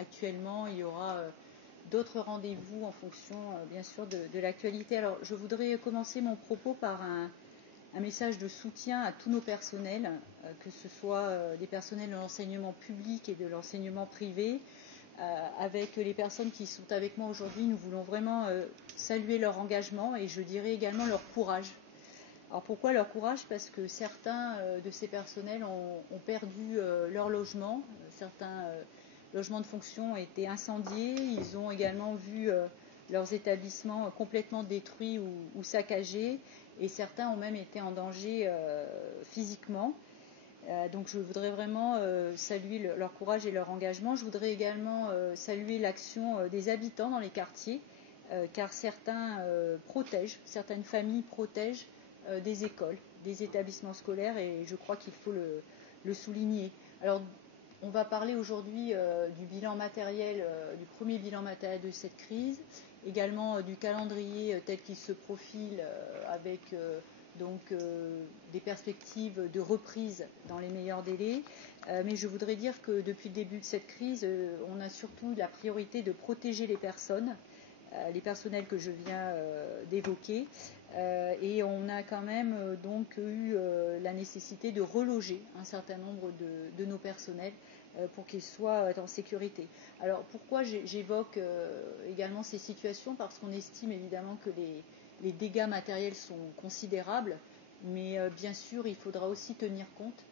actuellement, il y aura d'autres rendez-vous en fonction, bien sûr, de l'actualité. Alors, je voudrais commencer mon propos par un message de soutien à tous nos personnels, que ce soit des personnels de l'enseignement public et de l'enseignement privé. Avec les personnes qui sont avec moi aujourd'hui, nous voulons vraiment saluer leur engagement et je dirais également leur courage. Alors pourquoi leur courage? Parce que certains de ces personnels ont perdu leur logement, certains logements de fonction ont été incendiés, ils ont également vu leurs établissements complètement détruits ou saccagés et certains ont même été en danger physiquement. Donc je voudrais vraiment saluer leur courage et leur engagement. Je voudrais également saluer l'action des habitants dans les quartiers, car certains protègent, certaines familles protègent des écoles, des établissements scolaires, et je crois qu'il faut le souligner. Alors, on va parler aujourd'hui du bilan matériel, du premier bilan matériel de cette crise, également du calendrier tel qu'il se profile avec des perspectives de reprise dans les meilleurs délais. Mais je voudrais dire que depuis le début de cette crise, on a surtout la priorité de protéger les personnes, les personnels que je viens d'évoquer, et on a quand même eu la nécessité de reloger un certain nombre de nos personnels pour qu'ils soient en sécurité. Alors pourquoi j'évoque également ces situations? Parce qu'on estime évidemment que les dégâts matériels sont considérables, mais bien sûr il faudra aussi tenir compte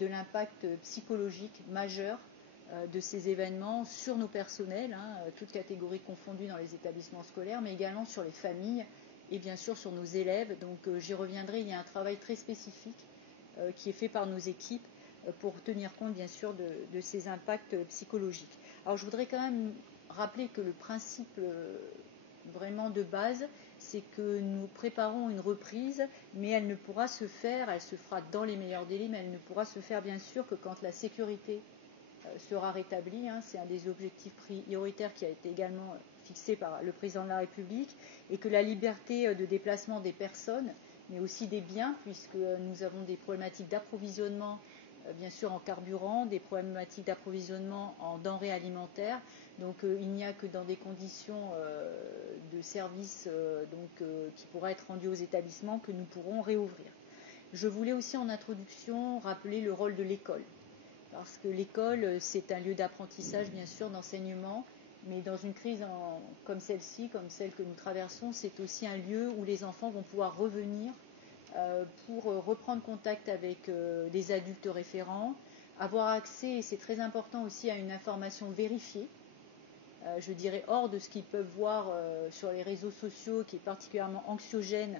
de l'impact psychologique majeur de ces événements sur nos personnels, toutes catégories confondues dans les établissements scolaires, mais également sur les familles et bien sûr sur nos élèves. Donc j'y reviendrai, il y a un travail très spécifique qui est fait par nos équipes pour tenir compte bien sûr de ces impacts psychologiques. Alors je voudrais quand même rappeler que le principe vraiment de base, c'est que nous préparons une reprise, mais elle ne pourra se faire, elle se fera dans les meilleurs délais, mais elle ne pourra se faire bien sûr que quand la sécurité sera rétablie. C'est un des objectifs prioritaires qui a été également fixé par le président de la République, et que la liberté de déplacement des personnes, mais aussi des biens, puisque nous avons des problématiques d'approvisionnement, bien sûr en carburant, des problématiques d'approvisionnement en denrées alimentaires. Donc il n'y a que dans des conditions de service qui pourraient être rendues aux établissements que nous pourrons réouvrir. Je voulais aussi en introduction rappeler le rôle de l'école, parce que l'école, c'est un lieu d'apprentissage, bien sûr, d'enseignement, mais dans une crise comme celle-ci, comme celle que nous traversons, c'est aussi un lieu où les enfants vont pouvoir revenir pour reprendre contact avec des adultes référents, avoir accès, et c'est très important aussi, à une information vérifiée, je dirais hors de ce qu'ils peuvent voir sur les réseaux sociaux, qui est particulièrement anxiogène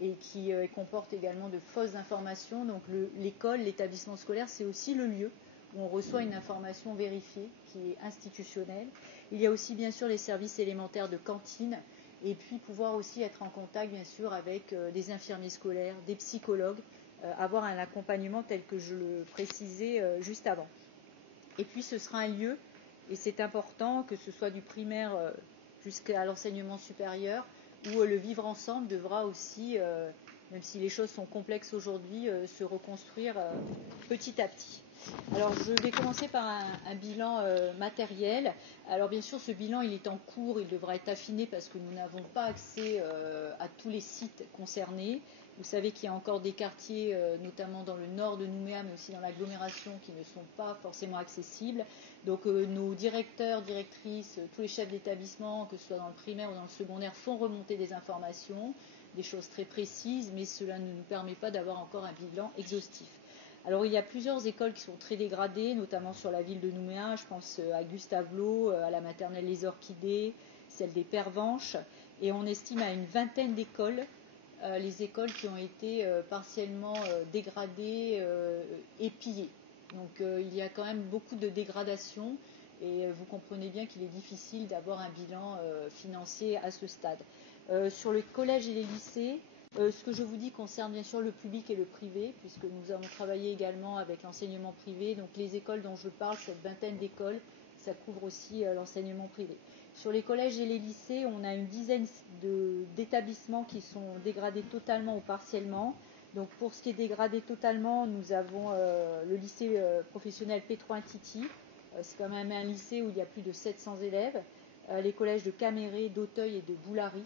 et qui comporte également de fausses informations. Donc l'école, l'établissement scolaire, c'est aussi le lieu où on reçoit une information vérifiée qui est institutionnelle. Il y a aussi bien sûr les services élémentaires de cantine, et puis pouvoir aussi être en contact bien sûr avec des infirmiers scolaires, des psychologues, avoir un accompagnement tel que je le précisais juste avant. Et puis ce sera un lieu, et c'est important, que ce soit du primaire jusqu'à l'enseignement supérieur, où le vivre ensemble devra aussi, même si les choses sont complexes aujourd'hui, se reconstruire petit à petit. Alors je vais commencer par un bilan matériel. Alors bien sûr ce bilan il est en cours, il devra être affiné parce que nous n'avons pas accès à tous les sites concernés. Vous savez qu'il y a encore des quartiers, notamment dans le nord de Nouméa, mais aussi dans l'agglomération, qui ne sont pas forcément accessibles. Donc nos directeurs, directrices, tous les chefs d'établissement, que ce soit dans le primaire ou dans le secondaire, font remonter des informations, des choses très précises, mais cela ne nous permet pas d'avoir encore un bilan exhaustif. Alors il y a plusieurs écoles qui sont très dégradées, notamment sur la ville de Nouméa. Je pense à Gustave-Lot, à la maternelle Les Orchidées, celle des Pervenches, et on estime à une vingtaine d'écoles les écoles qui ont été partiellement dégradées et pillées. Donc il y a quand même beaucoup de dégradation, et vous comprenez bien qu'il est difficile d'avoir un bilan financier à ce stade. Sur les collèges et les lycées, ce que je vous dis concerne bien sûr le public et le privé, puisque nous avons travaillé également avec l'enseignement privé. Donc les écoles dont je parle, cette vingtaine d'écoles, ça couvre aussi l'enseignement privé. Sur les collèges et les lycées, on a une dizaine d'établissements qui sont dégradés totalement ou partiellement. Donc pour ce qui est dégradé totalement, nous avons le lycée professionnel P3 Titi, C'est quand même un lycée où il y a plus de 700 élèves. Les collèges de Caméré, d'Auteuil et de Boulary,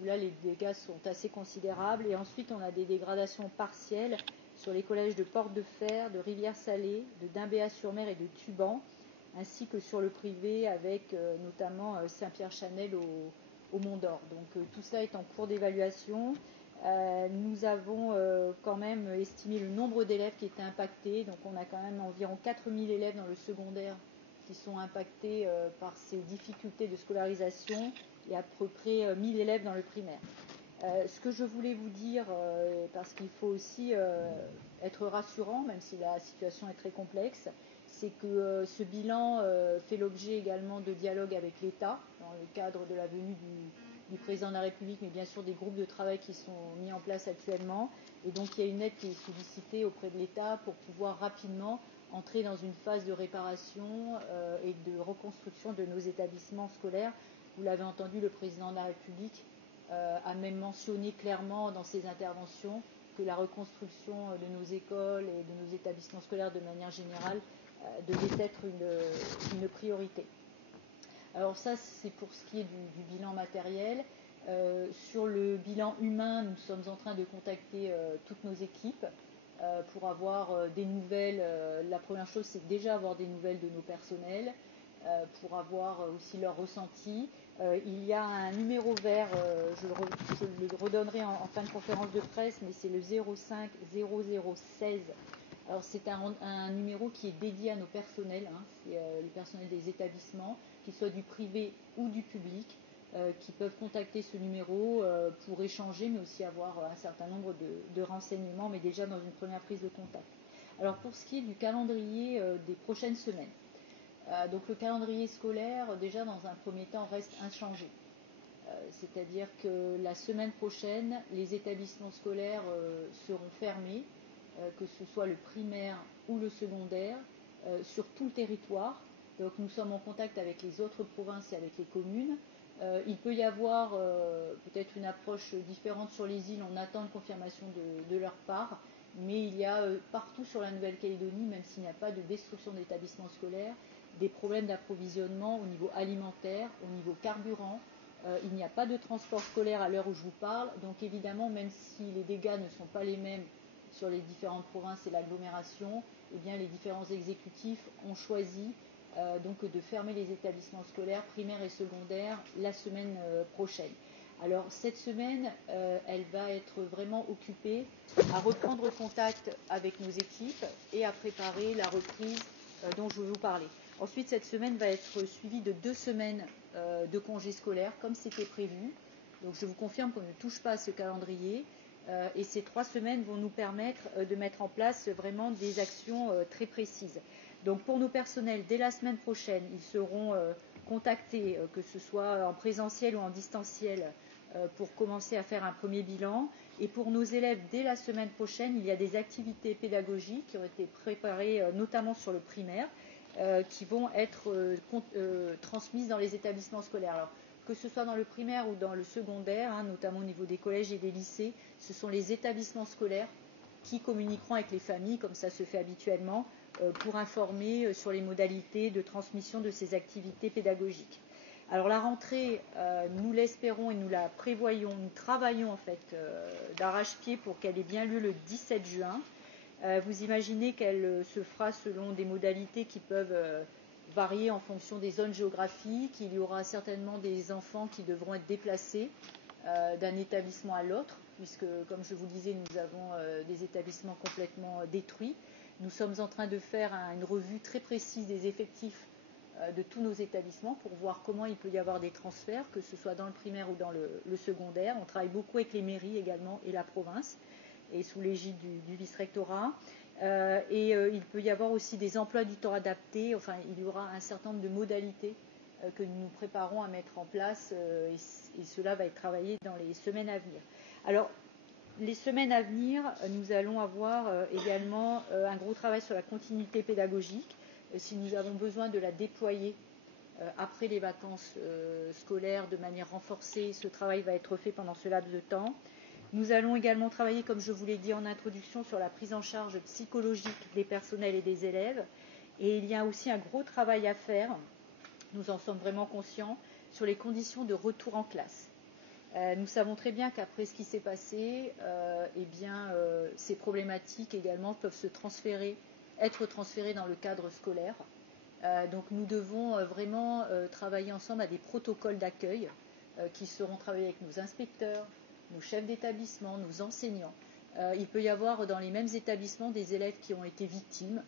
où là les dégâts sont assez considérables. Et ensuite, on a des dégradations partielles sur les collèges de Porte-de-Fer, de Rivière-Salée, de Dimbéa-sur-Mer et de Tuban, ainsi que sur le privé avec notamment Saint-Pierre-Chanel au Mont-d'Or. Donc tout cela est en cours d'évaluation. Nous avons quand même estimé le nombre d'élèves qui étaient impactés. Donc on a quand même environ 4000 élèves dans le secondaire qui sont impactés par ces difficultés de scolarisation et à peu près 1000 élèves dans le primaire. Ce que je voulais vous dire, parce qu'il faut aussi être rassurant, même si la situation est très complexe, c'est que ce bilan fait l'objet également de dialogue avec l'État, dans le cadre de la venue du président de la République, mais bien sûr des groupes de travail qui sont mis en place actuellement. Et donc il y a une aide qui est sollicitée auprès de l'État pour pouvoir rapidement entrer dans une phase de réparation et de reconstruction de nos établissements scolaires. Vous l'avez entendu, le président de la République a même mentionné clairement dans ses interventions que la reconstruction de nos écoles et de nos établissements scolaires de manière générale devait être une priorité. Alors ça, c'est pour ce qui est du bilan matériel. Sur le bilan humain, nous sommes en train de contacter toutes nos équipes pour avoir des nouvelles. La première chose, c'est déjà avoir des nouvelles de nos personnels, pour avoir aussi leur ressenti. Il y a un numéro vert, je le redonnerai en fin de conférence de presse, mais c'est le 05 0016. Alors c'est un numéro qui est dédié à nos personnels, c'est le personnel des établissements, qu'ils soient du privé ou du public, qui peuvent contacter ce numéro pour échanger, mais aussi avoir un certain nombre de renseignements, mais déjà dans une première prise de contact. Alors pour ce qui est du calendrier des prochaines semaines, donc le calendrier scolaire, déjà dans un premier temps, reste inchangé. C'est-à-dire que la semaine prochaine, les établissements scolaires seront fermés, que ce soit le primaire ou le secondaire, sur tout le territoire. Donc nous sommes en contact avec les autres provinces et avec les communes. Il peut y avoir peut-être une approche différente sur les îles, on attend une confirmation de leur part, mais il y a partout sur la Nouvelle-Calédonie, même s'il n'y a pas de destruction d'établissements scolaires, des problèmes d'approvisionnement au niveau alimentaire, au niveau carburant. Il n'y a pas de transport scolaire à l'heure où je vous parle, donc évidemment, même si les dégâts ne sont pas les mêmes sur les différentes provinces et l'agglomération, eh bien, les différents exécutifs ont choisi donc de fermer les établissements scolaires primaires et secondaires la semaine prochaine. Alors cette semaine, elle va être vraiment occupée à reprendre contact avec nos équipes et à préparer la reprise dont je vais vous parler. Ensuite, cette semaine va être suivie de 2 semaines de congés scolaires, comme c'était prévu. Donc je vous confirme qu'on ne touche pas à ce calendrier. Et ces 3 semaines vont nous permettre de mettre en place vraiment des actions très précises. Donc pour nos personnels, dès la semaine prochaine, ils seront contactés, que ce soit en présentiel ou en distanciel, pour commencer à faire un premier bilan. Et pour nos élèves, dès la semaine prochaine, il y a des activités pédagogiques qui ont été préparées, notamment sur le primaire, qui vont être transmises dans les établissements scolaires. Alors, que ce soit dans le primaire ou dans le secondaire, notamment au niveau des collèges et des lycées, ce sont les établissements scolaires qui communiqueront avec les familles, comme ça se fait habituellement, pour informer sur les modalités de transmission de ces activités pédagogiques. Alors la rentrée, nous l'espérons et nous la prévoyons, nous travaillons en fait d'arrache-pied pour qu'elle ait bien lieu le 17 juin. Vous imaginez qu'elle se fera selon des modalités qui peuvent varier en fonction des zones géographiques. Il y aura certainement des enfants qui devront être déplacés d'un établissement à l'autre, puisque, comme je vous le disais, nous avons des établissements complètement détruits. Nous sommes en train de faire une revue très précise des effectifs de tous nos établissements pour voir comment il peut y avoir des transferts, que ce soit dans le primaire ou dans le secondaire. On travaille beaucoup avec les mairies également et la province, et sous l'égide du vice-rectorat. Il peut y avoir aussi des emplois du temps adaptés. Enfin, il y aura un certain nombre de modalités que nous nous préparons à mettre en place et cela va être travaillé dans les semaines à venir. Alors, les semaines à venir, nous allons avoir également un gros travail sur la continuité pédagogique. Si nous avons besoin de la déployer après les vacances scolaires de manière renforcée, ce travail va être fait pendant ce laps de temps. Nous allons également travailler, comme je vous l'ai dit en introduction, sur la prise en charge psychologique des personnels et des élèves. Et il y a aussi un gros travail à faire, nous en sommes vraiment conscients, sur les conditions de retour en classe. Nous savons très bien qu'après ce qui s'est passé, ces problématiques également peuvent être transférées dans le cadre scolaire. Donc nous devons vraiment travailler ensemble à des protocoles d'accueil qui seront travaillés avec nos inspecteurs, nos chefs d'établissement, nos enseignants. Il peut y avoir dans les mêmes établissements des élèves qui ont été victimes,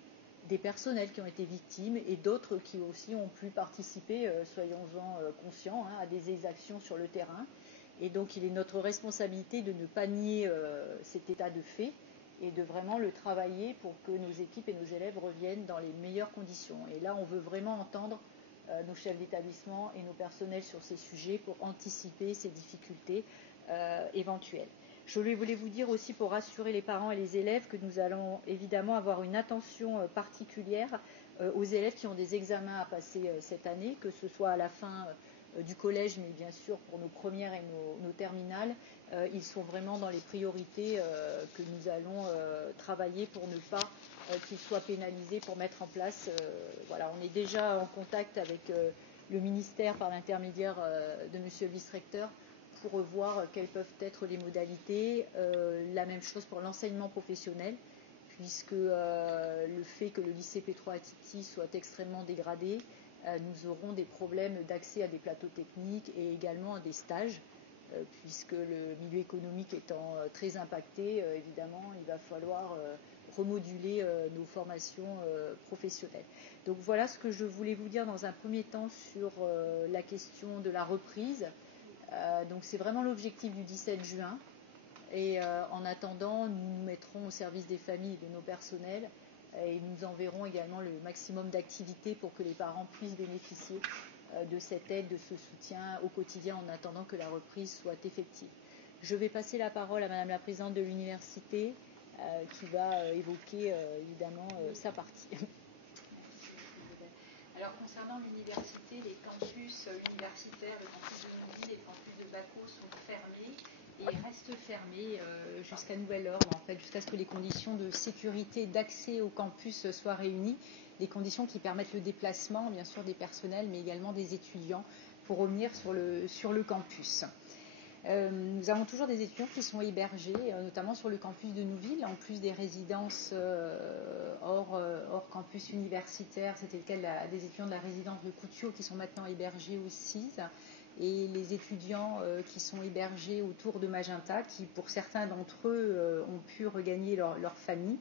des personnels qui ont été victimes et d'autres qui aussi ont pu participer, soyons-en conscients, à des exactions sur le terrain. Et donc il est notre responsabilité de ne pas nier cet état de fait et de vraiment le travailler pour que nos équipes et nos élèves reviennent dans les meilleures conditions. Et là, on veut vraiment entendre nos chefs d'établissement et nos personnels sur ces sujets pour anticiper ces difficultés éventuelles. Je voulais vous dire aussi, pour rassurer les parents et les élèves, que nous allons évidemment avoir une attention particulière aux élèves qui ont des examens à passer cette année, que ce soit à la fin du collège, mais bien sûr pour nos premières et nos terminales. Ils sont vraiment dans les priorités que nous allons travailler pour ne pas qu'ils soient pénalisés, pour mettre en place. Voilà, on est déjà en contact avec le ministère par l'intermédiaire de monsieur le vice-recteur pour voir quelles peuvent être les modalités. La même chose pour l'enseignement professionnel, puisque le fait que le lycée P3 à Titi soit extrêmement dégradé, nous aurons des problèmes d'accès à des plateaux techniques et également à des stages, puisque le milieu économique étant très impacté, évidemment, il va falloir remoduler nos formations professionnelles. Donc voilà ce que je voulais vous dire dans un premier temps sur la question de la reprise. Donc c'est vraiment l'objectif du 17 juin. Et en attendant, nous nous mettrons au service des familles et de nos personnels et nous enverrons également le maximum d'activités pour que les parents puissent bénéficier de cette aide, de ce soutien au quotidien en attendant que la reprise soit effective. Je vais passer la parole à Madame la Présidente de l'Université qui va évoquer évidemment sa partie. Alors concernant l'université, les campus universitaires, le campus de Nouville et le campus de Baco sont fermés et restent fermés jusqu'à nouvel ordre, en fait, jusqu'à ce que les conditions de sécurité d'accès au campus soient réunies, les conditions qui permettent le déplacement, bien sûr, des personnels, mais également des étudiants pour revenir sur le campus. Nous avons toujours des étudiants qui sont hébergés, notamment sur le campus de Nouville, en plus des résidences hors campus universitaire. C'était le cas des étudiants de la résidence de Coutiot qui sont maintenant hébergés au CISE, et les étudiants qui sont hébergés autour de Magenta, qui pour certains d'entre eux ont pu regagner leur famille.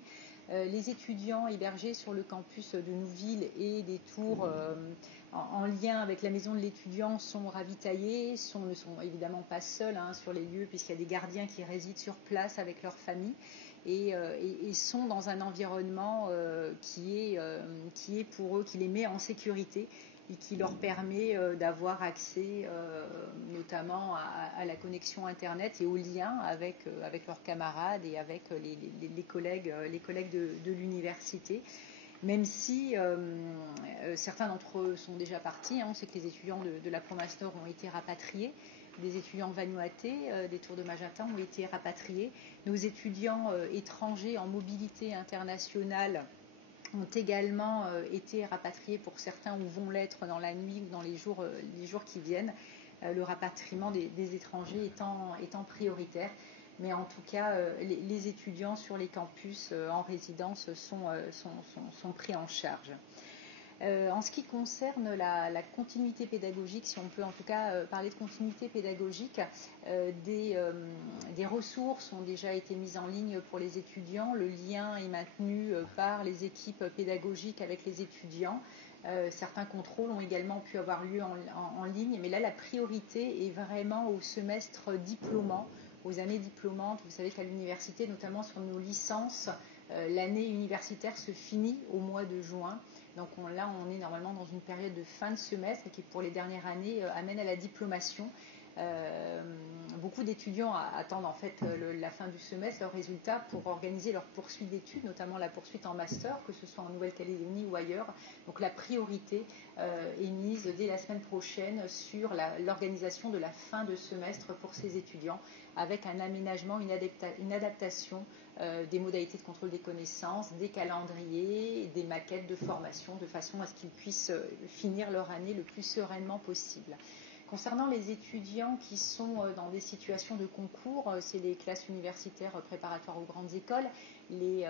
Les étudiants hébergés sur le campus de Nouville et des tours en lien avec la maison de l'étudiant sont ravitaillés, ne sont évidemment pas seuls sur les lieux, puisqu'il y a des gardiens qui résident sur place avec leur famille et sont dans un environnement qui est pour eux, qui les met en sécurité et qui leur permet d'avoir accès notamment à la connexion Internet et aux liens avec leurs camarades et avec les collègues de l'université. Même si certains d'entre eux sont déjà partis, on sait que les étudiants de la Promaster ont été rapatriés, des étudiants vanuatais des tours de Magenta ont été rapatriés. Nos étudiants étrangers en mobilité internationale ont également été rapatriés pour certains ou vont l'être dans la nuit ou dans les jours qui viennent, le rapatriement des étrangers étant prioritaire. Mais en tout cas, les étudiants sur les campus en résidence sont pris en charge. En ce qui concerne la continuité pédagogique, si on peut en tout cas parler de continuité pédagogique, des ressources ont déjà été mises en ligne pour les étudiants. Le lien est maintenu par les équipes pédagogiques avec les étudiants. Certains contrôles ont également pu avoir lieu en ligne, mais là la priorité est vraiment au semestre diplômant, aux années diplômantes. Vous savez qu'à l'université, notamment sur nos licences, l'année universitaire se finit au mois de juin. Donc on est normalement dans une période de fin de semestre qui, pour les dernières années, amène à la diplomation. Beaucoup d'étudiants attendent en fait la fin du semestre, leurs résultats pour organiser leur poursuite d'études, notamment la poursuite en master, que ce soit en Nouvelle-Calédonie ou ailleurs. Donc la priorité est mise dès la semaine prochaine sur l'organisation de la fin de semestre pour ces étudiants, avec un aménagement, une adaptation des modalités de contrôle des connaissances, des calendriers, des maquettes de formation, de façon à ce qu'ils puissent finir leur année le plus sereinement possible. Concernant les étudiants qui sont dans des situations de concours, c'est les classes universitaires préparatoires aux grandes écoles, les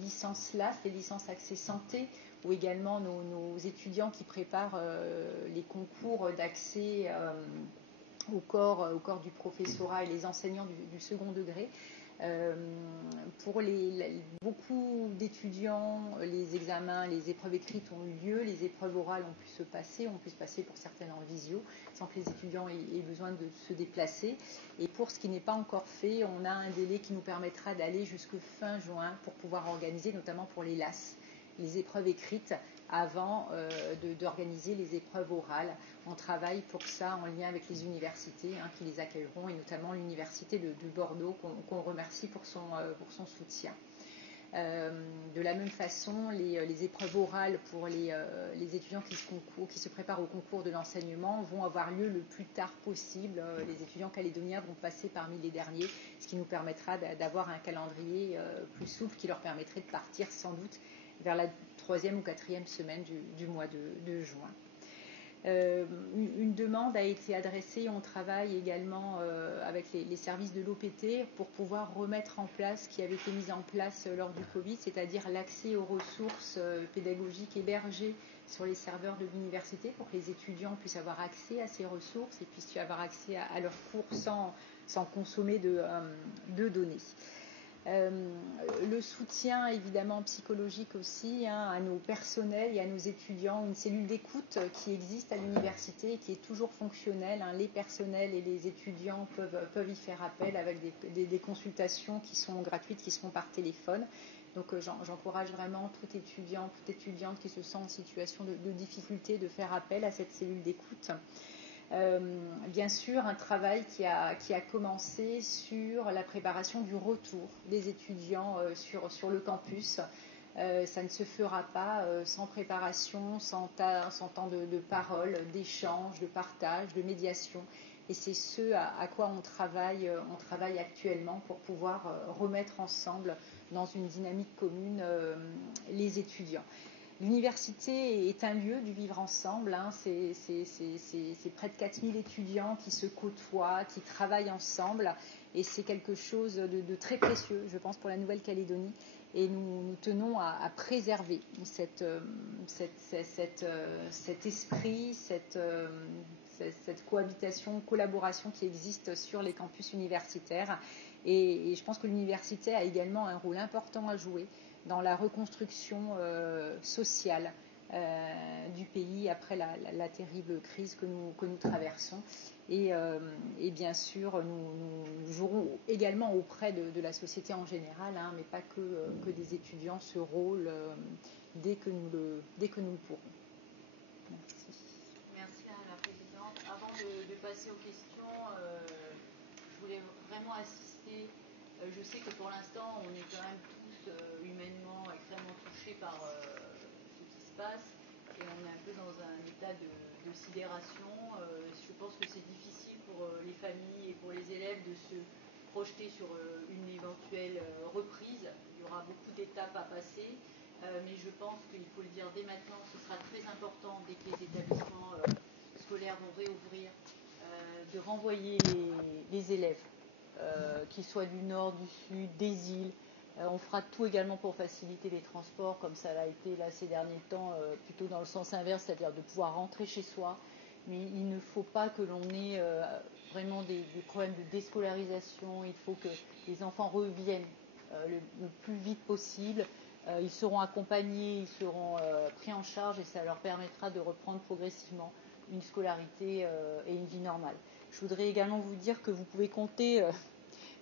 licences LAF, les licences accès santé, ou également nos étudiants qui préparent les concours d'accès au corps du professorat et les enseignants du second degré. Pour beaucoup d'étudiants, les examens, les épreuves écrites ont eu lieu, les épreuves orales ont pu se passer pour certaines en visio, sans que les étudiants aient besoin de se déplacer. Et pour ce qui n'est pas encore fait, on a un délai qui nous permettra d'aller jusqu'au fin juin pour pouvoir organiser, notamment pour les LAS, les épreuves écrites, avant d'organiser les épreuves orales. On travaille pour ça en lien avec les universités qui les accueilleront, et notamment l'université de Bordeaux qu'on remercie pour son soutien. De la même façon, les épreuves orales pour les étudiants qui se préparent au concours de l'enseignement vont avoir lieu le plus tard possible. Les étudiants calédoniens vont passer parmi les derniers, ce qui nous permettra d'avoir un calendrier plus souple qui leur permettrait de partir sans doute vers la 3e ou 4e semaine du mois de juin. Une demande a été adressée, on travaille également avec les services de l'OPT pour pouvoir remettre en place ce qui avait été mis en place lors du Covid, c'est-à-dire l'accès aux ressources pédagogiques hébergées sur les serveurs de l'université pour que les étudiants puissent avoir accès à ces ressources et puissent avoir accès à leurs cours sans consommer de données. Le soutien évidemment psychologique aussi à nos personnels et à nos étudiants, une cellule d'écoute qui existe à l'université et qui est toujours fonctionnelle. Les personnels et les étudiants peuvent y faire appel avec des consultations qui sont gratuites, qui se font par téléphone. Donc j'encourage vraiment tout étudiant, toute étudiante qui se sent en situation de difficulté de faire appel à cette cellule d'écoute. Bien sûr, un travail qui a commencé sur la préparation du retour des étudiants sur le campus. Ça ne se fera pas sans préparation, sans temps de parole, d'échange, de partage, de médiation. Et c'est ce à quoi on travaille actuellement pour pouvoir remettre ensemble dans une dynamique commune les étudiants. L'université est un lieu du vivre ensemble, c'est près de 4000 étudiants qui se côtoient, qui travaillent ensemble, et c'est quelque chose de très précieux, je pense, pour la Nouvelle-Calédonie, et nous tenons à préserver cet esprit, cette cohabitation, collaboration qui existe sur les campus universitaires, et je pense que l'université a également un rôle important à jouer dans la reconstruction sociale du pays après la terrible crise que nous traversons. Et bien sûr, nous jouerons également auprès de la société en général, mais pas que des étudiants, ce rôle dès que nous le pourrons. Merci. Merci Madame la Présidente. Avant de passer aux questions, je voulais vraiment assister. Je sais que pour l'instant, on est quand même tous humainement extrêmement touchés par ce qui se passe, et on est un peu dans un état de sidération. Je pense que c'est difficile pour les familles et pour les élèves de se projeter sur une éventuelle reprise. Il y aura beaucoup d'étapes à passer, mais je pense qu'il faut le dire dès maintenant, ce sera très important dès que les établissements scolaires vont réouvrir, de renvoyer les élèves, qu'ils soient du nord, du sud, des îles. On fera tout également pour faciliter les transports, comme ça a été là ces derniers temps, plutôt dans le sens inverse, c'est-à-dire de pouvoir rentrer chez soi. Mais il ne faut pas que l'on ait vraiment des problèmes de déscolarisation. Il faut que les enfants reviennent le plus vite possible. Ils seront accompagnés, ils seront pris en charge, et ça leur permettra de reprendre progressivement une scolarité et une vie normale. Je voudrais également vous dire que vous pouvez compter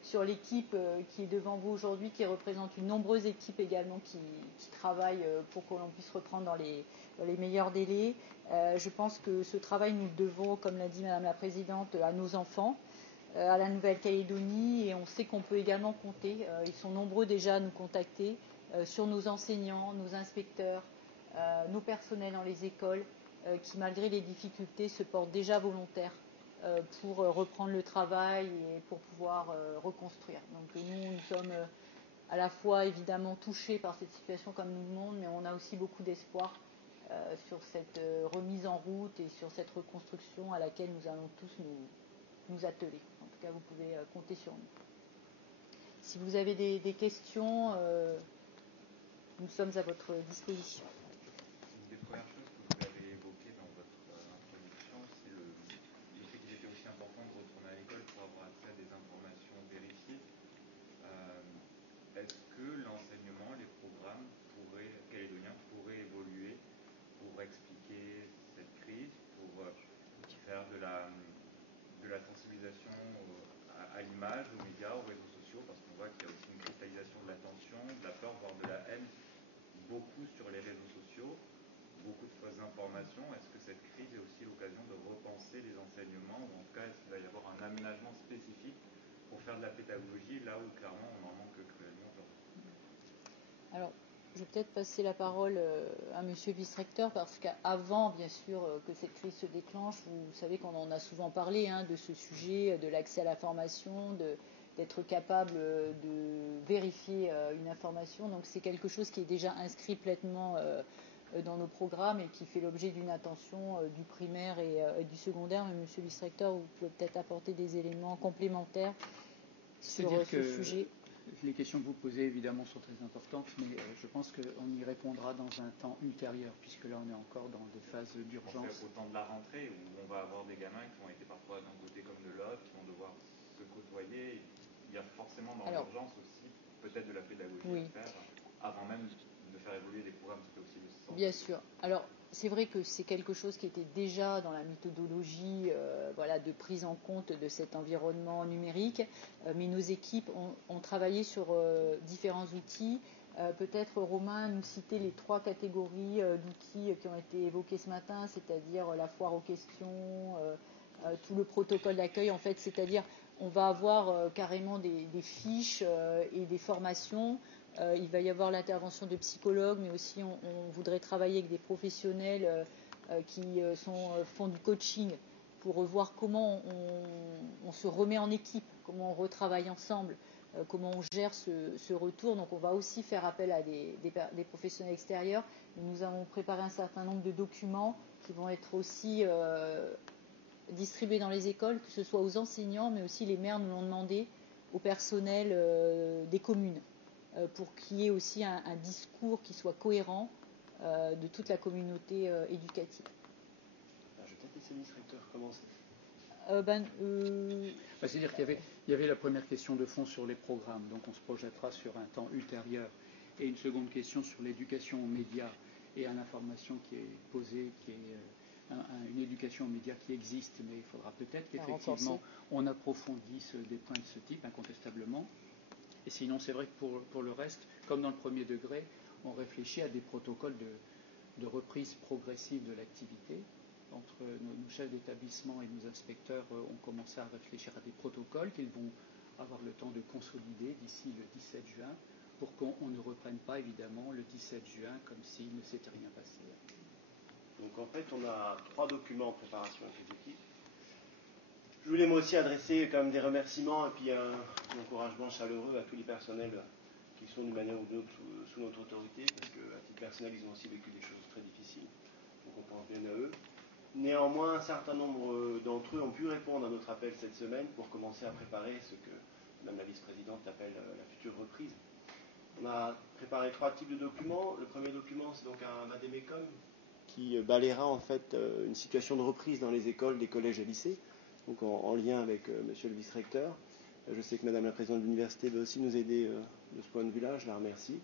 sur l'équipe qui est devant vous aujourd'hui, qui représente une nombreuse équipe également qui travaille pour que l'on puisse reprendre dans les meilleurs délais. Je pense que ce travail, nous le devons, comme l'a dit Madame la Présidente, à nos enfants, à la Nouvelle-Calédonie, et on sait qu'on peut également compter, ils sont nombreux déjà à nous contacter, sur nos enseignants, nos inspecteurs, nos personnels dans les écoles, qui malgré les difficultés se portent déjà volontaires pour reprendre le travail et pour pouvoir reconstruire. Donc nous sommes à la fois évidemment touchés par cette situation comme tout le monde, mais on a aussi beaucoup d'espoir sur cette remise en route et sur cette reconstruction à laquelle nous allons tous nous atteler. En tout cas, vous pouvez compter sur nous. Si vous avez des questions, nous sommes à votre disposition. Une des premières choses que vous avez évoquées dans votre introduction, c'est le fait qu'il était aussi important de retourner à l'école pour avoir accès à des informations vérifiées. Est-ce que l'enseignement, les programmes calédoniens pourraient évoluer pour expliquer cette crise, pour faire de la sensibilisation à l'image, aux médias, aux réseaux sociaux, parce qu'on voit qu'il y a aussi une cristallisation de l'attention, de la peur, voire de la haine, beaucoup sur les réseaux sociaux, beaucoup de fausses informations. Est-ce que cette crise est aussi l'occasion de repenser les enseignements, ou en tout cas, est-ce qu'il va y avoir un aménagement spécifique pour faire de la pédagogie là où clairement on en manque cruellement? Alors, je vais peut-être passer la parole à Monsieur le vice-recteur, parce qu'avant, bien sûr, que cette crise se déclenche, vous savez qu'on en a souvent parlé, de ce sujet, de l'accès à la formation, d'être capable de vérifier une information. Donc c'est quelque chose qui est déjà inscrit pleinement dans nos programmes et qui fait l'objet d'une attention du primaire et du secondaire. Mais Monsieur le vice-recteur, vous pouvez peut-être apporter des éléments complémentaires sur ce sujet. Les questions que vous posez, évidemment, sont très importantes, mais je pense qu'on y répondra dans un temps ultérieur, puisque là, on est encore dans des phases d'urgence. Au temps de la rentrée, où on va avoir des gamins qui ont été parfois d'un côté comme de l'autre, qui vont devoir se côtoyer. Il y a forcément dans l'urgence aussi peut-être de la pédagogie à faire, avant même de faire évoluer des programmes. C'était aussi le sens. Bien sûr. Alors, c'est vrai que c'est quelque chose qui était déjà dans la méthodologie de prise en compte de cet environnement numérique, mais nos équipes ont travaillé sur différents outils. Peut-être, Romain, nous citer les 3 catégories d'outils qui ont été évoqués ce matin, c'est-à-dire la foire aux questions, tout le protocole d'accueil, en fait, c'est-à-dire on va avoir carrément des fiches et des formations. Il va y avoir l'intervention de psychologues, mais aussi on voudrait travailler avec des professionnels qui font du coaching pour voir comment on se remet en équipe, comment on retravaille ensemble, comment on gère ce retour. Donc on va aussi faire appel à des professionnels extérieurs. Nous avons préparé un certain nombre de documents qui vont être aussi distribués dans les écoles, que ce soit aux enseignants, mais aussi les maires nous l'ont demandé, au personnel des communes, pour qu'il y ait aussi un discours qui soit cohérent de toute la communauté éducative. Je vais peut-être laisser le vice-recteur commencer. C'est-à-dire qu'il y avait la première question de fond sur les programmes, donc on se projettera sur un temps ultérieur, et une seconde question sur l'éducation aux médias et à l'information qui est posée, qui est une éducation aux médias qui existe, mais il faudra peut-être qu'effectivement on approfondisse des points de ce type, incontestablement. Et sinon, c'est vrai que pour le reste, comme dans le premier degré, on réfléchit à des protocoles de reprise progressive de l'activité. Entre nos chefs d'établissement et nos inspecteurs ont commencé à réfléchir à des protocoles qu'ils vont avoir le temps de consolider d'ici le 17 juin, pour qu'on ne reprenne pas, évidemment, le 17 juin comme s'il ne s'était rien passé. Donc en fait, on a 3 documents en préparation avec les équipes. Je voulais moi aussi adresser quand même des remerciements et puis un encouragement chaleureux à tous les personnels qui sont d'une manière ou d'une autre sous notre autorité, parce qu'à titre personnel, ils ont aussi vécu des choses très difficiles. Donc on pense bien à eux. Néanmoins, un certain nombre d'entre eux ont pu répondre à notre appel cette semaine pour commencer à préparer ce que Mme la vice-présidente appelle la future reprise. On a préparé 3 types de documents. Le premier document, c'est donc un vadémécum qui balayera en fait une situation de reprise dans les écoles, des collèges et lycées, donc en lien avec monsieur le vice-recteur. Je sais que Madame la présidente de l'université va aussi nous aider de ce point de vue-là, je la remercie.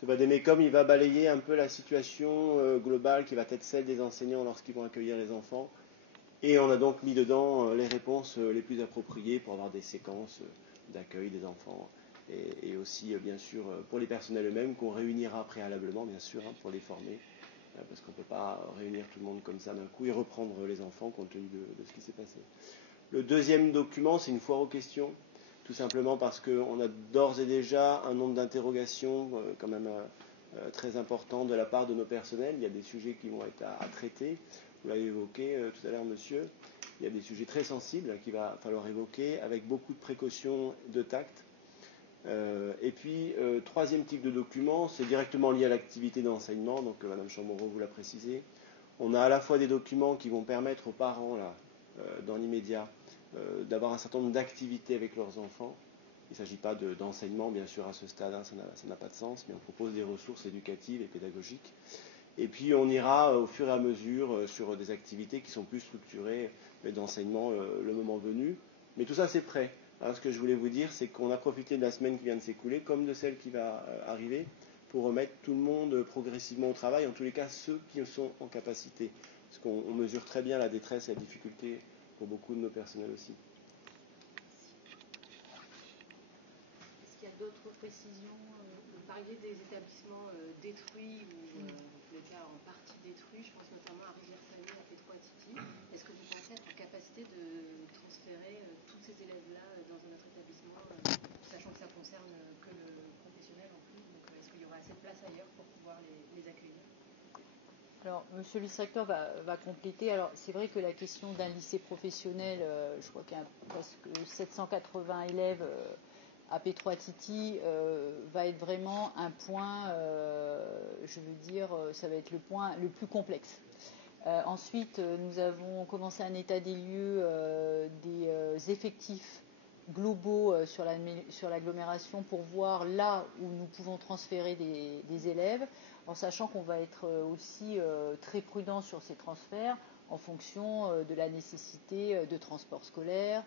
Ce vadémécum, il va balayer un peu la situation globale qui va être celle des enseignants lorsqu'ils vont accueillir les enfants. Et on a donc mis dedans les réponses les plus appropriées pour avoir des séquences d'accueil des enfants, et aussi bien sûr pour les personnels eux-mêmes qu'on réunira préalablement bien sûr pour les former, parce qu'on ne peut pas réunir tout le monde comme ça d'un coup et reprendre les enfants compte tenu de ce qui s'est passé. Le deuxième document, c'est une foire aux questions, tout simplement parce qu'on a d'ores et déjà un nombre d'interrogations quand même très important de la part de nos personnels. Il y a des sujets qui vont être à traiter, vous l'avez évoqué tout à l'heure monsieur, il y a des sujets très sensibles qu'il va falloir évoquer avec beaucoup de précautions, de tact. Et puis, troisième type de document, c'est directement lié à l'activité d'enseignement, donc Madame Chamorro vous l'a précisé. On a à la fois des documents qui vont permettre aux parents, là, dans l'immédiat, d'avoir un certain nombre d'activités avec leurs enfants. Il ne s'agit pas d'enseignement, bien sûr, à ce stade, ça n'a pas de sens, mais on propose des ressources éducatives et pédagogiques. Et puis, on ira au fur et à mesure sur des activités qui sont plus structurées, mais d'enseignement le moment venu. Mais tout ça, c'est prêt. Alors, ce que je voulais vous dire, c'est qu'on a profité de la semaine qui vient de s'écouler, comme de celle qui va arriver, pour remettre tout le monde progressivement au travail, en tous les cas ceux qui sont en capacité. Parce qu'on mesure très bien la détresse et la difficulté pour beaucoup de nos personnels aussi. Est-ce qu'il y a d'autres précisions? Vous parliez des établissements détruits ou en tous les cas en partie détruits, je pense notamment à Rivière-Salée, à Pétro-Titi. Est-ce que vous pensez être en capacité de transférer tous ces élèves-là dans un autre établissement, sachant que ça concerne que le professionnel en plus, donc est-ce qu'il y aura assez de place ailleurs pour pouvoir les accueillir? Alors, monsieur le vice-recteur va compléter. Alors, c'est vrai que la question d'un lycée professionnel, je crois qu'il y a presque 780 élèves à Pétro-Titi, va être vraiment un point, je veux dire, ça va être le point le plus complexe. Ensuite, nous avons commencé un état des lieux des effectifs globaux sur l'agglomération pour voir là où nous pouvons transférer des élèves, en sachant qu'on va être aussi très prudent sur ces transferts en fonction de la nécessité de transport scolaire,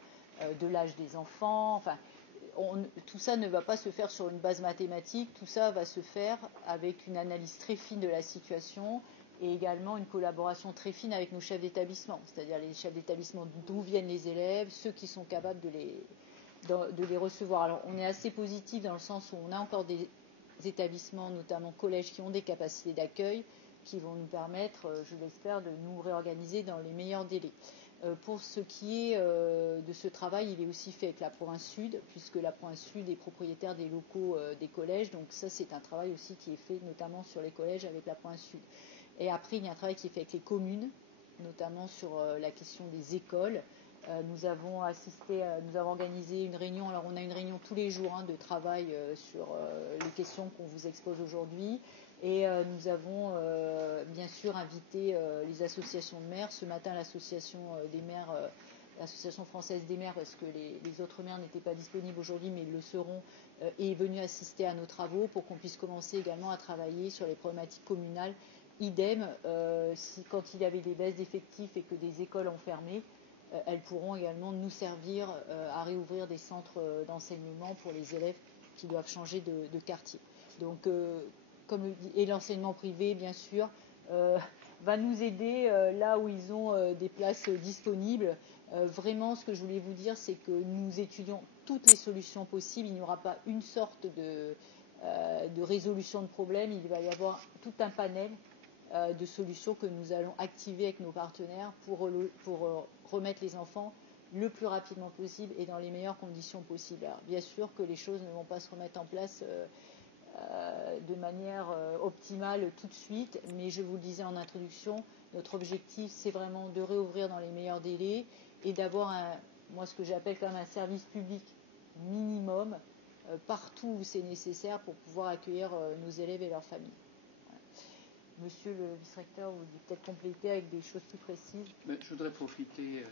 de l'âge des enfants. Enfin, tout ça ne va pas se faire sur une base mathématique, tout ça va se faire avec une analyse très fine de la situation et également une collaboration très fine avec nos chefs d'établissement, c'est-à-dire les chefs d'établissement d'où viennent les élèves, ceux qui sont capables de les recevoir. Alors, on est assez positif dans le sens où on a encore des établissements, notamment collèges, qui ont des capacités d'accueil qui vont nous permettre, je l'espère, de nous réorganiser dans les meilleurs délais. Pour ce qui est de ce travail, il est aussi fait avec la province Sud, puisque la province Sud est propriétaire des locaux des collèges. Donc ça, c'est un travail aussi qui est fait notamment sur les collèges avec la province Sud. Et après, il y a un travail qui est fait avec les communes, notamment sur la question des écoles. Nous avons organisé une réunion. Alors, on a une réunion tous les jours de travail sur les questions qu'on vous expose aujourd'hui. Et nous avons bien sûr invité les associations de maires. Ce matin, l'association des maires, l'association française des maires, parce que les autres maires n'étaient pas disponibles aujourd'hui, mais ils le seront, est venue assister à nos travaux pour qu'on puisse commencer également à travailler sur les problématiques communales. Idem, quand il y avait des baisses d'effectifs et que des écoles ont fermé, elles pourront également nous servir à réouvrir des centres d'enseignement pour les élèves qui doivent changer de quartier. Donc, et l'enseignement privé, bien sûr, va nous aider là où ils ont des places disponibles. Vraiment, ce que je voulais vous dire, c'est que nous étudions toutes les solutions possibles. Il n'y aura pas une sorte de résolution de problème. Il va y avoir tout un panel de solutions que nous allons activer avec nos partenaires pour remettre les enfants le plus rapidement possible et dans les meilleures conditions possibles. Alors, bien sûr que les choses ne vont pas se remettre en place de manière optimale tout de suite, mais je vous le disais en introduction, notre objectif c'est vraiment de réouvrir dans les meilleurs délais et d'avoir moi ce que j'appelle quand même un service public minimum partout où c'est nécessaire pour pouvoir accueillir nos élèves et leurs familles. Monsieur le vice-recteur, vous voulez peut-être compléter avec des choses plus précises? Je voudrais profiter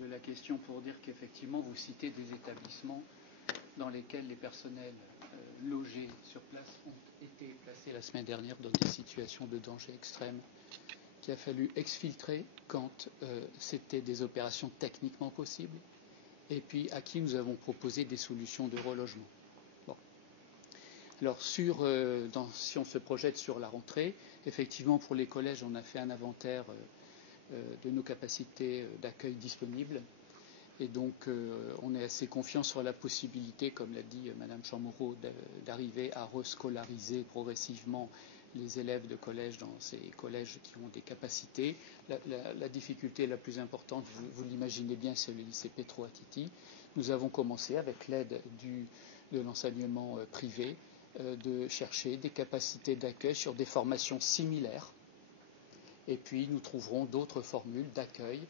de la question pour dire qu'effectivement, vous citez des établissements dans lesquels les personnels logés sur place ont été placés la semaine dernière dans des situations de danger extrême qu'il a fallu exfiltrer quand c'était des opérations techniquement possibles et puis à qui nous avons proposé des solutions de relogement. Bon. Alors, si on se projette sur la rentrée, effectivement, pour les collèges, on a fait un inventaire de nos capacités d'accueil disponibles. Et donc, on est assez confiant sur la possibilité, comme l'a dit Madame Chamorro, d'arriver à rescolariser progressivement les élèves de collège dans ces collèges qui ont des capacités. La difficulté la plus importante, vous l'imaginez bien, c'est le lycée Petro Attiti. Nous avons commencé, avec l'aide de l'enseignement privé, de chercher des capacités d'accueil sur des formations similaires. Et puis, nous trouverons d'autres formules d'accueil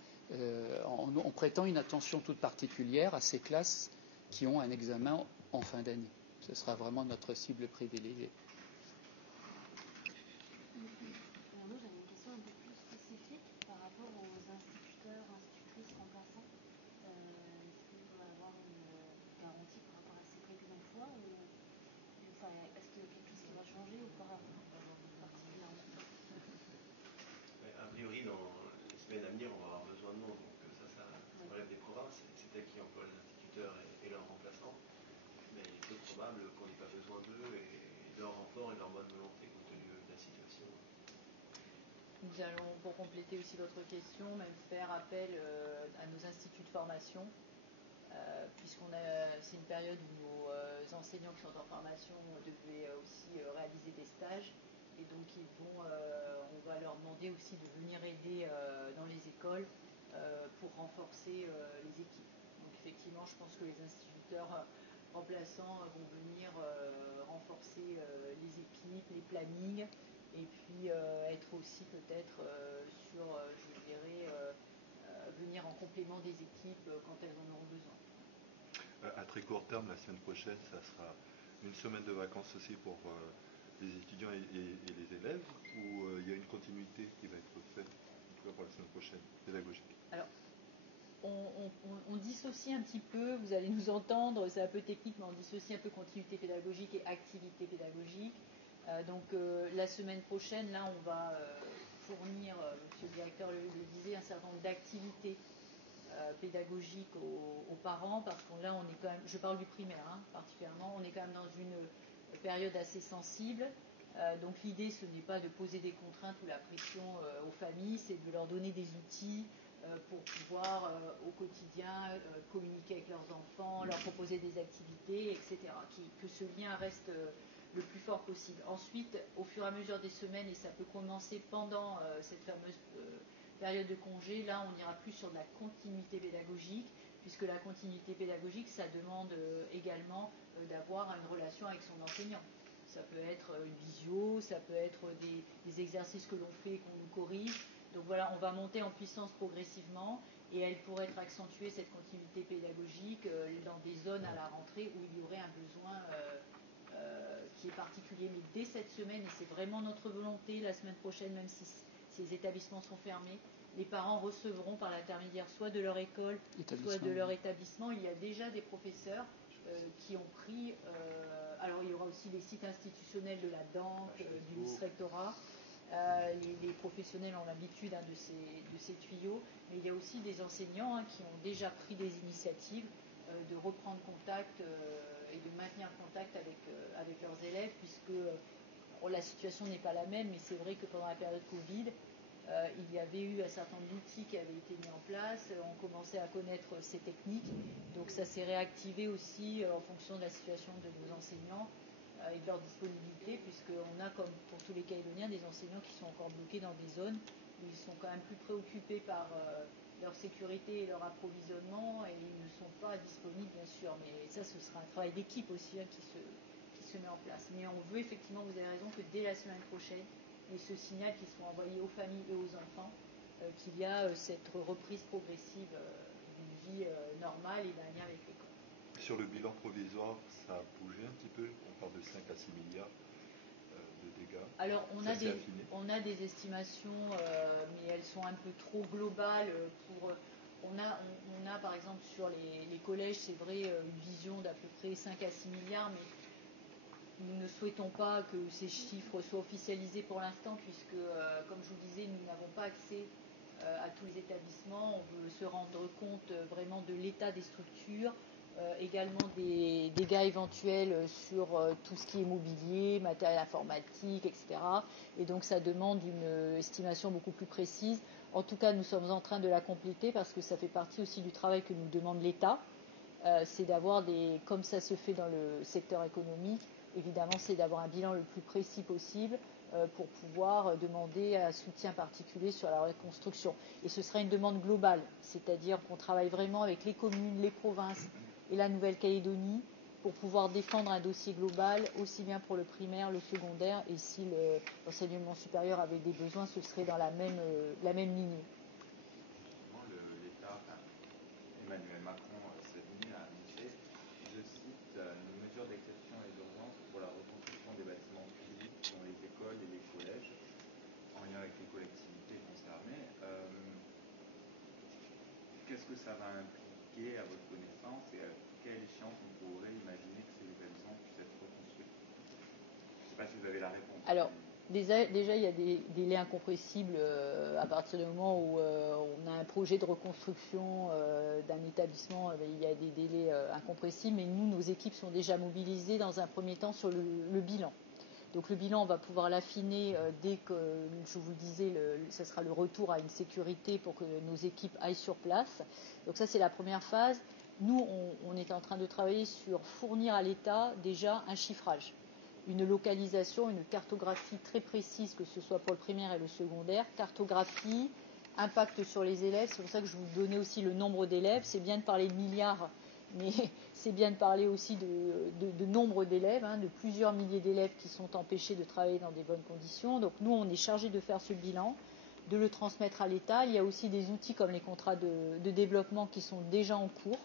en prêtant une attention toute particulière à ces classes qui ont un examen en fin d'année. Ce sera vraiment notre cible privilégiée. Moi, j'avais une question un peu plus spécifique par rapport aux instituteurs, institutrices remplaçants. Est-ce qu'il va y avoir une garantie par rapport à ces règles d'emploi enfin, est-ce qu'il y a quelque chose qui va changer ou pas particulièrement? A priori, dans les semaines à venir, on va avoir besoin de monde. Donc ça relève des provinces. C'est elles qui emploient les instituteurs et leurs remplaçants. Mais il est peu probable qu'on n'ait pas besoin d'eux et de leur renfort et de leur bonne volonté compte tenu de la situation. Nous allons, pour compléter aussi votre question, même faire appel à nos instituts de formation, c'est une période où nos enseignants qui sont en formation devaient aussi réaliser des stages. Et donc on va leur demander aussi de venir aider dans les écoles pour renforcer les équipes. Donc effectivement, je pense que les instituteurs remplaçants vont venir renforcer les équipes, les plannings, et puis être aussi peut-être sur, je dirais, venir en complément des équipes quand elles en auront besoin. À très court terme, la semaine prochaine, ça sera une semaine de vacances aussi pour les étudiants et les élèves, ou il y a une continuité qui va être faite, en tout cas pour la semaine prochaine, pédagogique? Alors, on dissocie un petit peu, vous allez nous entendre, c'est un peu technique, mais on dissocie un peu continuité pédagogique et activité pédagogique. Donc la semaine prochaine, là, on va fournir, monsieur le directeur le disait, un certain nombre d'activités pédagogiques aux parents, parce que là, on est quand même, je parle du primaire particulièrement, on est quand même dans une période assez sensible. Donc l'idée, ce n'est pas de poser des contraintes ou la pression aux familles, c'est de leur donner des outils pour pouvoir au quotidien communiquer avec leurs enfants, leur proposer des activités, etc. Que ce lien reste le plus fort possible. Ensuite, au fur et à mesure des semaines, et ça peut commencer pendant cette fameuse période de congé, là on ira plus sur de la continuité pédagogique, puisque la continuité pédagogique, ça demande également d'avoir une relation avec son enseignant. Ça peut être une visio, ça peut être des exercices que l'on fait et qu'on nous corrige. Donc voilà, on va monter en puissance progressivement et elle pourrait être accentuée, cette continuité pédagogique, dans des zones à la rentrée où il y aurait un besoin qui est particulier. Mais dès cette semaine, et c'est vraiment notre volonté, la semaine prochaine, même si les établissements sont fermés, les parents recevront par l'intermédiaire soit de leur école, soit de leur établissement. Il y a déjà des professeurs qui ont pris... alors il y aura aussi les sites institutionnels de la DANC, du vice-rectorat. Les professionnels ont l'habitude de ces tuyaux, mais il y a aussi des enseignants qui ont déjà pris des initiatives de reprendre contact et de maintenir contact avec leurs élèves, puisque la situation n'est pas la même, mais c'est vrai que pendant la période Covid, il y avait eu un certain nombre d'outils qui avaient été mis en place, on commençait à connaître ces techniques, donc ça s'est réactivé aussi en fonction de la situation de nos enseignants et de leur disponibilité, puisqu'on a, comme pour tous les Calédoniens, des enseignants qui sont encore bloqués dans des zones où ils sont quand même plus préoccupés par leur sécurité et leur approvisionnement, et ils ne sont pas disponibles, bien sûr, mais ça, ce sera un travail d'équipe aussi qui se met en place. Mais on veut effectivement, vous avez raison, que dès la semaine prochaine, et ce signal qui soit envoyé aux familles et aux enfants, qu'il y a cette reprise progressive d'une vie normale et d'un lien avec l'école. Sur le bilan provisoire, ça a bougé un petit peu. On parle de 5 à 6 milliards de dégâts. Alors, on a des estimations, mais elles sont un peu trop globales. On a, par exemple, sur les collèges, c'est vrai, une vision d'à peu près 5 à 6 milliards, mais nous ne souhaitons pas que ces chiffres soient officialisés pour l'instant, puisque, comme je vous disais, nous n'avons pas accès à tous les établissements. On veut se rendre compte vraiment de l'état des structures, également des dégâts éventuels sur tout ce qui est mobilier, matériel informatique, etc. Et donc ça demande une estimation beaucoup plus précise. En tout cas, nous sommes en train de la compléter parce que ça fait partie aussi du travail que nous demande l'État. C'est d'avoir comme ça se fait dans le secteur économique, évidemment, c'est d'avoir un bilan le plus précis possible pour pouvoir demander un soutien particulier sur la reconstruction. Et ce sera une demande globale, c'est-à-dire qu'on travaille vraiment avec les communes, les provinces et la Nouvelle-Calédonie pour pouvoir défendre un dossier global, aussi bien pour le primaire, le secondaire, et si l'enseignement supérieur avait des besoins, ce serait dans la même lignée. L'État, Emmanuel Macron cette nuit a annoncé, je cite, une mesure d'exception et d'urgence pour la reconstruction des bâtiments publics, dont les écoles et les collèges, en lien avec les collectivités concernées. Qu'est-ce que ça va impliquer à votre connaissance et à quelle échéance on pourrait imaginer que ces établissements puissent être reconstruits? Je ne sais pas si vous avez la réponse. Alors, déjà, il y a des délais incompressibles à partir du moment où on a un projet de reconstruction d'un établissement, il y a des délais incompressibles, mais nous, nos équipes sont déjà mobilisées dans un premier temps sur le bilan. Donc le bilan, on va pouvoir l'affiner dès que, je vous le disais, ce sera le retour à une sécurité pour que nos équipes aillent sur place. Donc ça, c'est la première phase. Nous, on est en train de travailler sur fournir à l'État déjà un chiffrage, une localisation, une cartographie très précise, que ce soit pour le primaire et le secondaire. Cartographie, impact sur les élèves. C'est pour ça que je vous donnais aussi le nombre d'élèves. C'est bien de parler de milliards, mais c'est bien de parler aussi de nombre d'élèves, de plusieurs milliers d'élèves qui sont empêchés de travailler dans des bonnes conditions. Donc nous, on est chargé de faire ce bilan, de le transmettre à l'État. Il y a aussi des outils comme les contrats de développement qui sont déjà en cours.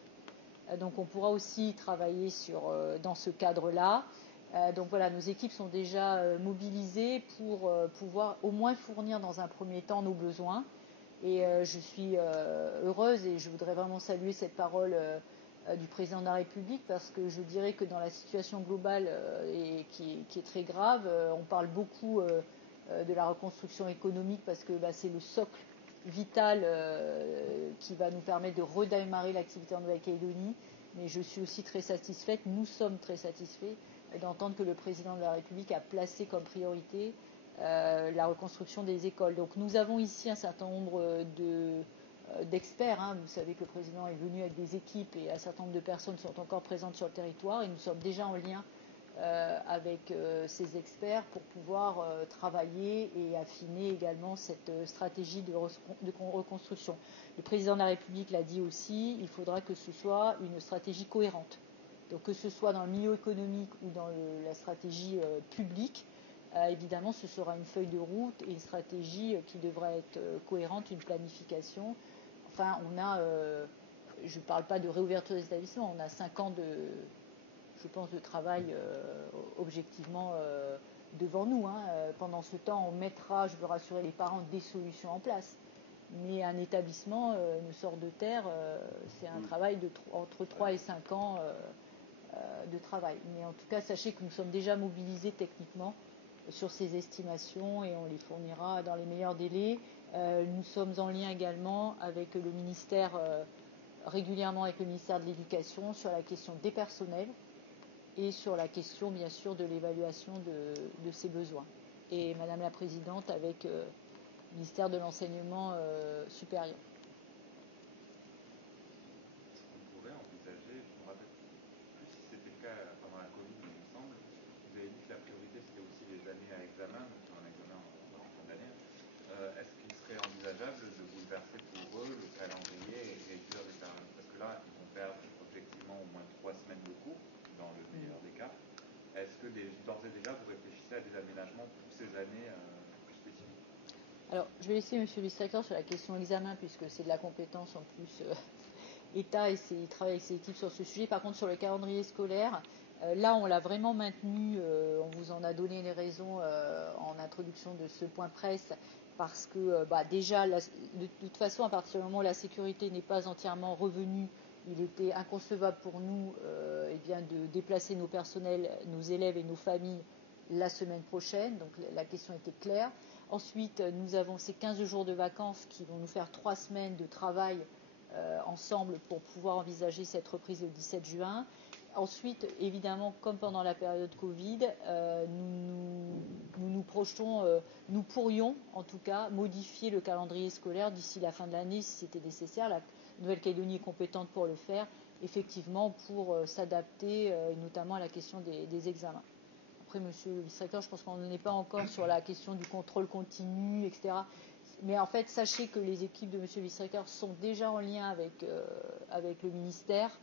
Donc on pourra aussi travailler dans ce cadre-là. Donc voilà, nos équipes sont déjà mobilisées pour pouvoir au moins fournir dans un premier temps nos besoins. Et je suis heureuse et je voudrais vraiment saluer cette parole du président de la République, parce que je dirais que dans la situation globale qui est très grave, on parle beaucoup de la reconstruction économique parce que c'est le socle vital qui va nous permettre de redémarrer l'activité en Nouvelle-Calédonie. Mais je suis aussi très satisfaite, nous sommes très satisfaits d'entendre que le président de la République a placé comme priorité la reconstruction des écoles. Donc nous avons ici un certain nombre d'experts. Vous savez que le président est venu avec des équipes et un certain nombre de personnes sont encore présentes sur le territoire et nous sommes déjà en lien avec ces experts pour pouvoir travailler et affiner également cette stratégie de reconstruction. Le président de la République l'a dit aussi, il faudra que ce soit une stratégie cohérente. Donc que ce soit dans le milieu économique ou dans la stratégie publique, évidemment ce sera une feuille de route et une stratégie qui devra être cohérente, une planification. Enfin, je ne parle pas de réouverture des établissements, on a 5 ans de travail objectivement devant nous. Pendant ce temps, on mettra, je veux rassurer les parents, des solutions en place. Mais un établissement ne sort de terre, c'est un travail entre 3 et 5 ans de travail. Mais en tout cas, sachez que nous sommes déjà mobilisés techniquement sur ces estimations et on les fournira dans les meilleurs délais. Nous sommes en lien également avec le ministère, régulièrement avec le ministère de l'Éducation, sur la question des personnels et sur la question, bien sûr, de l'évaluation de ces besoins. Et Madame la Présidente, avec le ministère de l'Enseignement supérieur. On pourrait envisager, je me rappelle plus si c'était le cas pendant la Covid, mais il me semble, vous avez dit que la priorité c'était aussi les années à examen, donc un examen en fin d'année. Est-ce qu'il serait envisageable de bouleverser pour eux le calendrier et réduire les périodes? Parce que là, ils vont perdre objectivement au moins 3 semaines de cours, dans le meilleur des cas. Est-ce que d'ores et déjà vous réfléchissez à des aménagements pour ces années plus spécifiques? Alors, je vais laisser Monsieur le Directeur sur la question examen, puisque c'est de la compétence en plus État et il travaille avec ses équipes sur ce sujet. Par contre, sur le calendrier scolaire, là, on l'a vraiment maintenu. On vous en a donné les raisons en introduction de ce point presse, parce que déjà, de toute façon, à partir du moment où la sécurité n'est pas entièrement revenue, il était inconcevable pour nous de déplacer nos personnels, nos élèves et nos familles la semaine prochaine. Donc la question était claire. Ensuite, nous avons ces 15 jours de vacances qui vont nous faire 3 semaines de travail ensemble pour pouvoir envisager cette reprise le 17 juin. ensuite, évidemment, comme pendant la période Covid, nous projetons, nous pourrions en tout cas modifier le calendrier scolaire d'ici la fin de l'année si c'était nécessaire. La Nouvelle-Calédonie est compétente pour le faire, effectivement, pour s'adapter, notamment à la question des examens. Après, monsieur le vice-recteur, je pense qu'on n'en est pas encore sur la question du contrôle continu, etc. Mais en fait, sachez que les équipes de monsieur le vice-recteur sont déjà en lien avec le ministère.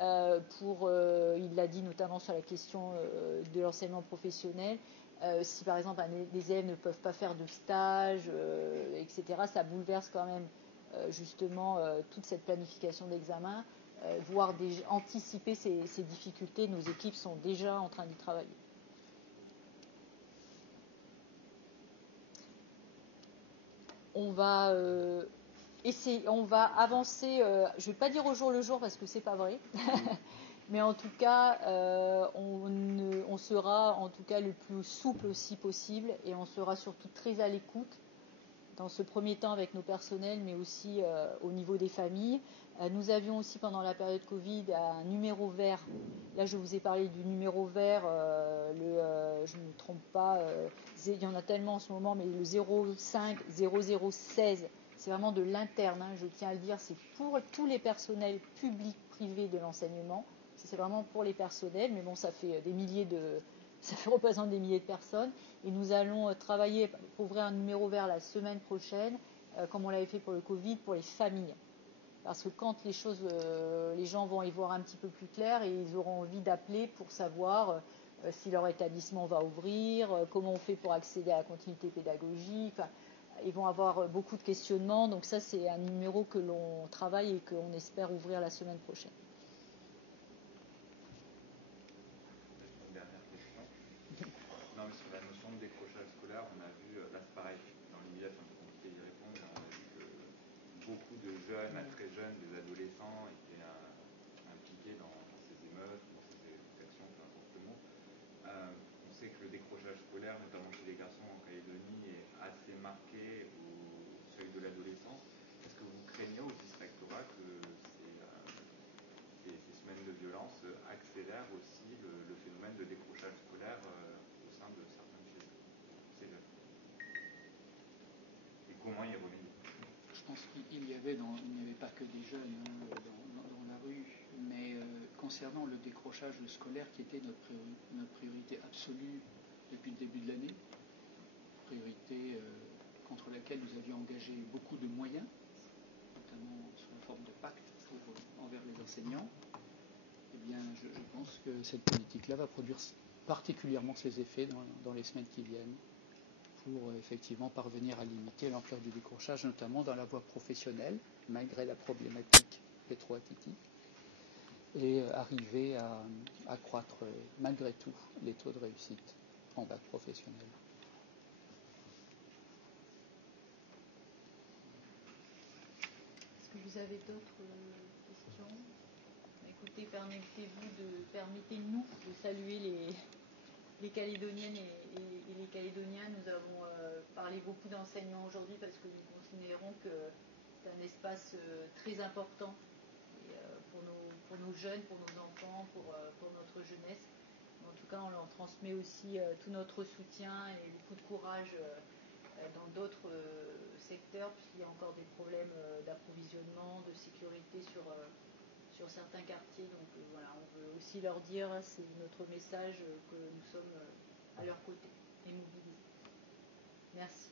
Il l'a dit notamment sur la question de l'enseignement professionnel. Si par exemple les élèves ne peuvent pas faire de stage, etc., ça bouleverse quand même justement toute cette planification d'examen, voire anticiper ces difficultés. Nos équipes sont déjà en train d'y travailler. On va avancer, je ne vais pas dire au jour le jour parce que ce n'est pas vrai, mais en tout cas, on sera en tout cas le plus souple aussi possible et on sera surtout très à l'écoute dans ce premier temps avec nos personnels, mais aussi au niveau des familles. Nous avions aussi pendant la période Covid un numéro vert. Là, je vous ai parlé du numéro vert, je ne me trompe pas, il y en a tellement en ce moment, mais le 05 0016, c'est vraiment de l'interne, hein, je tiens à le dire, c'est pour tous les personnels publics, privés de l'enseignement. C'est vraiment pour les personnels, mais bon, ça représente des milliers de personnes. Et nous allons travailler pour ouvrir un numéro vert la semaine prochaine, comme on l'avait fait pour le Covid, pour les familles. Parce que quand les gens vont y voir un petit peu plus clair et ils auront envie d'appeler pour savoir si leur établissement va ouvrir, comment on fait pour accéder à la continuité pédagogique. Enfin, ils vont avoir beaucoup de questionnements. Donc ça, c'est un numéro que l'on travaille et qu'on espère ouvrir la semaine prochaine. Une dernière question. Non, mais sur la notion de décrochage scolaire, on a vu, là c'est pareil, dans l'immédiat c'est un peu compliqué d'y répondre, mais on a vu que beaucoup de jeunes, à très jeunes, des adolescents étaient impliqués dans ces émeutes, dans ces actions, peu importe le mot. On sait que le décrochage scolaire, notamment chez les garçons en Calédonie, est assez marqué au seuil de l'adolescence. Est-ce que vous craignez au vice-rectorat que ces semaines de violence accélèrent aussi le phénomène de décrochage scolaire au sein de certains de ces jeunes? Et comment y remédier? Je pense qu'il n'y avait pas que des jeunes dans la rue, mais concernant le décrochage scolaire qui était notre priorité absolue depuis le début de l'année, priorité contre laquelle nous avions engagé beaucoup de moyens, notamment sous la forme de pacte envers les enseignants, eh bien, je pense que cette politique-là va produire particulièrement ses effets dans les semaines qui viennent, pour effectivement parvenir à limiter l'ampleur du décrochage, notamment dans la voie professionnelle, malgré la problématique rétroactive, et arriver à accroître malgré tout les taux de réussite en bac professionnel. Est-ce que vous avez d'autres questions? Écoutez, permettez-nous de saluer les Calédoniennes et les Calédoniens. Nous avons parlé beaucoup d'enseignement aujourd'hui parce que nous considérons que c'est un espace très important pour nos jeunes, pour nos enfants, pour notre jeunesse. En tout cas, on leur transmet aussi tout notre soutien et beaucoup de courage dans d'autres secteurs, puisqu'il y a encore des problèmes d'approvisionnement, de sécurité sur certains quartiers. Donc voilà, on veut aussi leur dire, c'est notre message, que nous sommes à leur côté et mobilisés. Merci.